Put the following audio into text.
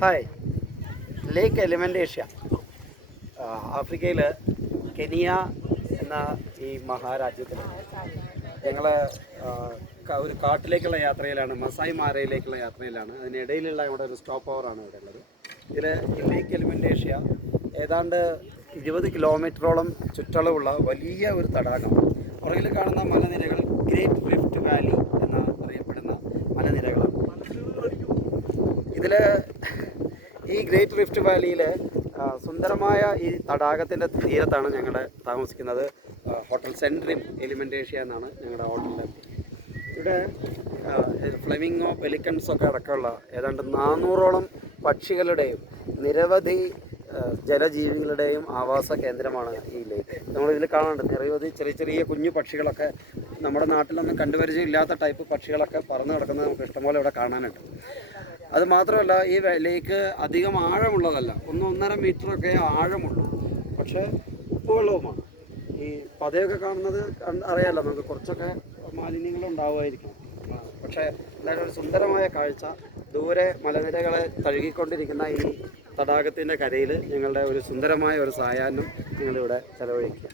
Hi, ലേക്ക് എലിമെൻറ്റേഷ്യ ആഫ്രിക്കയിൽ Kenya എന്ന ഈ മഹാരാജ്യത്തിൽ ഞങ്ങൾ ഒരു കാട്ടിലേക്കുള്ള യാത്രയിലാണ്, മസായി മാരയിലേക്കുള്ള യാത്രയിലാണ്. അതിനിടയിലുള്ള ഇവിടെ ഒരു സ്റ്റോപ്പ് ഓവറാണ് ഇവിടെ ഉള്ളത്. ഇതിൽ ഈ ലേക്ക് എലിമെൻറ്റേഷ്യ ഏതാണ്ട് 20 കിലോമീറ്ററോളം ചുറ്റളവുള്ള വലിയ ഒരു തടാകം. പുറകിൽ കാണുന്ന മലനിരകൾ ഗ്രേറ്റ് റിഫ്റ്റ് വാലി എന്ന അറിയപ്പെടുന്ന മലനിരകളാണ്. ഇതിൽ ഈ ഗ്രേറ്റ് റിഫ്റ്റ് വാലിയിൽ സുന്ദരമായ ഈ തടാകത്തിൻ്റെ തീരത്താണ് ഞങ്ങൾ താമസിക്കുന്നത്. ഹോട്ടൽ സെൻട്രിം എലിമെൻറ്റേഷ്യ എന്നാണ് ഞങ്ങളുടെ ഹോട്ടലിൽ. ഇവിടെ ഫ്ലെമിംഗോ പെലിക്കൻസൊക്കെ അടക്കമുള്ള ഏതാണ്ട് 400ഓളം പക്ഷികളുടെയും നിരവധി ജലജീവികളുടെയും ആവാസ കേന്ദ്രമാണ് ഈ ലേക്ക്. നമ്മളിതിൽ കാണുന്നുണ്ട് നിരവധി ചെറിയ ചെറിയ കുഞ്ഞു പക്ഷികളൊക്കെ, നമ്മുടെ നാട്ടിലൊന്നും കണ്ടുപരിചയമില്ലാത്ത ടൈപ്പ് പക്ഷികളൊക്കെ പറന്ന് കിടക്കുന്നത് നമുക്ക് ഇഷ്ടംപോലെ ഇവിടെ കാണാനുണ്ട്. അത് മാത്രമല്ല, ഈ ലേക്ക് അധികം ആഴമുള്ളതല്ല, 1-1.5 മീറ്ററൊക്കെ ആഴമുള്ളൂ. പക്ഷേ ഉപ്പുവെള്ളവുമാണ്. ഈ പതയൊക്കെ കാണുന്നത് അറിയാമല്ലോ നമുക്ക്, കുറച്ചൊക്കെ മാലിന്യങ്ങളുണ്ടാവുമായിരിക്കും. പക്ഷേ എന്തായാലും ഒരു സുന്ദരമായ കാഴ്ച. ദൂരെ മലനിരകളെ തഴുകിക്കൊണ്ടിരിക്കുന്ന ഈ തടാകത്തിൻ്റെ കരയിൽ ഞങ്ങളുടെ ഒരു സുന്ദരമായ ഒരു സായാഹ്നം ഞങ്ങളിവിടെ ചെലവഴിക്കുക.